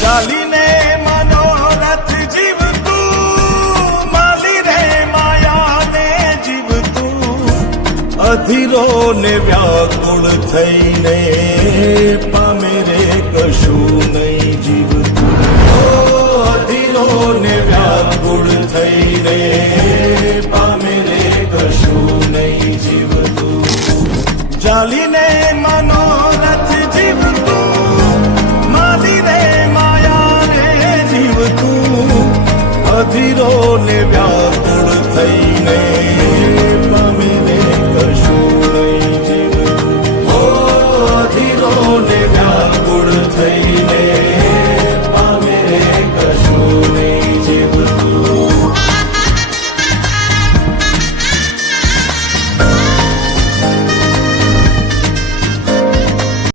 ચાલીને મનોરથ જીવતું, માલી રે માયાને જીવતું, અધીરો ને વ્યાકુળ થઈને પામે રે કશું નહીં જીવતું. અધીરો ને વ્યાકુળ થઈને પામે રે કશું નહીં જીવતું. ચાલીને મનો